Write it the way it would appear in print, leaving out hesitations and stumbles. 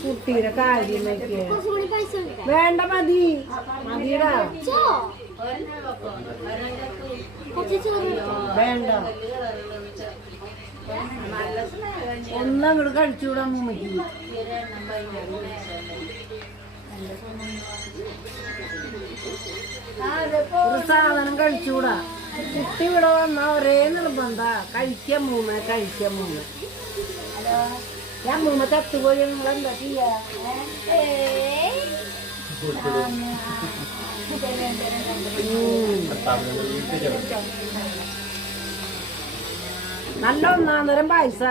കുട്ടിയുടെ കാര്യം വേണ്ട മതി മതിടാ വേണ്ട ഒന്നങ്ങോട്ട് കഴിച്ചുകൂടാ മമ്മിക്ക് ഒരു സാധനം കഴിച്ചുകൂടാ കുട്ടി ഇവിടെ വന്നാ ഒരേ നിർബന്ധ കഴിക്കാൻ മൂന്ന് ഞാൻ മൂന്ന് ചത്തുപോയി നിങ്ങളെന്താ ചെയ്യാ നല്ല ഒന്നാം തരം പായസ